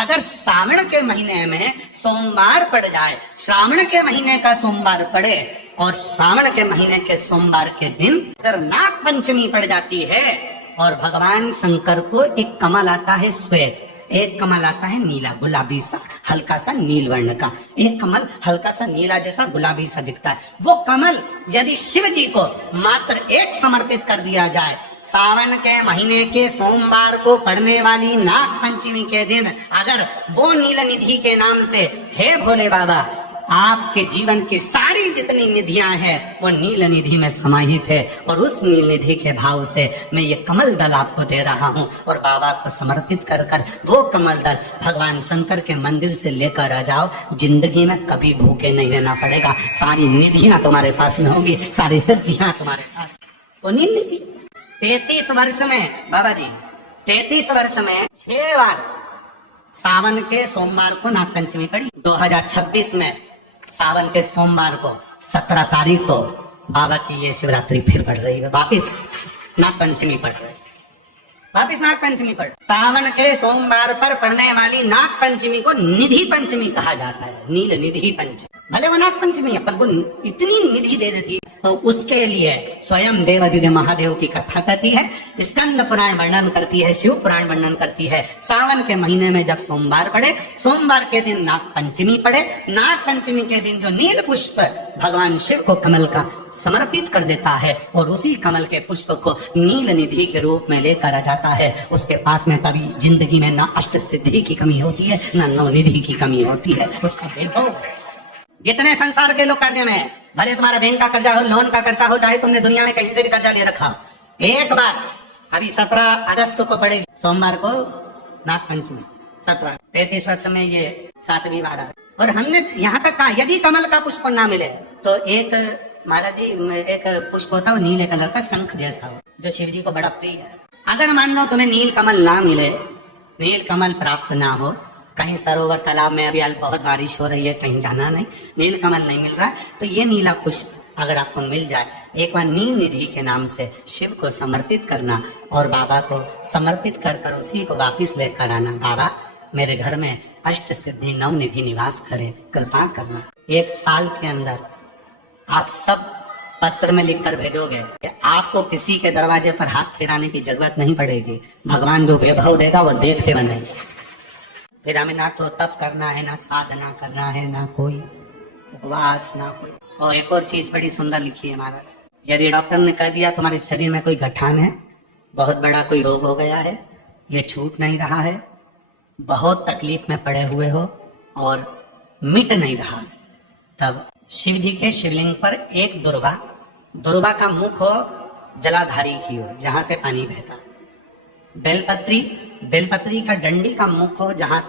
अगर श्रावण के महीने में सोमवार पड़ जाए, श्रावण के महीने का सोमवार पड़े और श्रावण के महीने के सोमवार के दिन अगर नाग पंचमी पड़ जाती है और भगवान शंकर को एक कमल आता है श्वेत, एक कमल आता है नीला गुलाबी सा हल्का सा नील वर्ण का, एक कमल हल्का सा नीला जैसा गुलाबी सा दिखता है, वो कमल यदि शिव जी को मात्र एक समर्पित कर दिया जाए, सावन के महीने के सोमवार को पड़ने वाली नाग पंचमी के दिन अगर वो नील निधि के नाम से, हे भोले बाबा आपके जीवन की सारी जितनी निधियां हैं वो नील निधि में समाहित है, और उस नील निधि के भाव से मैं ये कमल दल आपको दे रहा हूँ, और बाबा को समर्पित कर कर वो कमल दल भगवान शंकर के मंदिर से लेकर आ जाओ, जिंदगी में कभी भूखे नहीं रहना पड़ेगा, सारी निधियां तुम्हारे पास में होगी, सारी सिद्धियां तुम्हारे पास। वो नील निधि 33 वर्ष में बाबा जी 33 वर्ष में 6 बार सावन के सोमवार को नाग पंचमी पड़ी। 2026 में सावन के सोमवार को 17 तारीख को बाबा की ये शिवरात्रि फिर पड़ रही है, वापिस नाग पंचमी पड़ रही है, वापिस नाग पंचमी पड़। सावन के सोमवार पर पड़ने वाली नाग पंचमी को निधि पंचमी कहा जाता है, नील निधि पंचमी। भले वो नाग पंचमी है पर वो इतनी निधि दे देती है, तो उसके लिए स्वयं देवाधिदेव महादेव की कथा करती है, स्कंद पुराण वर्णन करती है, शिव पुराण वर्णन करती है। सावन के महीने में जब सोमवार पड़े, सोमवार के दिन नाग पंचमी पड़े, नाग पंचमी के दिन जो नील पुष्प भगवान शिव को कमल का समर्पित कर देता है और उसी कमल के पुष्प को नील निधि के रूप में लेकर आ जाता है, उसके पास में कभी जिंदगी में ना अष्ट सिद्धि की कमी होती है ना नौ निधि की कमी होती है। उसका वैभव जितने संसार के लोग कर्जे में, भले तुम्हारा बैंक का कर्जा हो, लोन का कर्जा हो, चाहे तुमने दुनिया में कहीं से भी कर्जा ले रखा हो, एक बार अभी 17 अगस्त को पड़ेगी सोमवार को नाग पंचमी, 33 वर्ष में ये 7वीं बार है। और हमने यहाँ तक कहा यदि कमल का पुष्प ना मिले तो एक महाराज जी एक पुष्प होता है नीले कलर का शंख जैसा हो, जो शिव जी को बड़ा प्रिय है। अगर मान लो तुम्हें नील कमल ना मिले, नील कमल प्राप्त ना हो, कहीं सरोवर तालाब में अभी बहुत बारिश हो रही है, कहीं जाना नहीं, नील कमल नहीं मिल रहा है, तो ये नीला पुष्प अगर आपको मिल जाए, एक बार नील निधि के नाम से शिव को समर्पित करना और बाबा को समर्पित कर कर उसी को वापिस लेकर आना। बाबा मेरे घर में अष्ट सिद्धि नव निधि निवास करे, कृपा करना। 1 साल के अंदर आप सब पत्र में लिखकर भेजोगे कि आपको किसी के दरवाजे पर हाथ फेराने की जरूरत नहीं पड़ेगी, भगवान जो वैभव देगा वो देख के बनेगा। फिर हमें ना तो तप करना है, ना साधना करना है, ना कोई उपवास, ना कोई। और एक और चीज बड़ी सुंदर लिखी है महाराज, यदि डॉक्टर ने कह दिया तुम्हारे शरीर में कोई गठान है, बहुत बड़ा कोई रोग हो गया है, ये छूट नहीं रहा है, बहुत तकलीफ में पड़े हुए हो और मिट नहीं रहा, तब शिव जी के शिवलिंग पर एक दुर्वा का मुख हो जलाधारी की हो जहां से पानी बहता, बेलपत्री का डंडी का मुख हो जहां से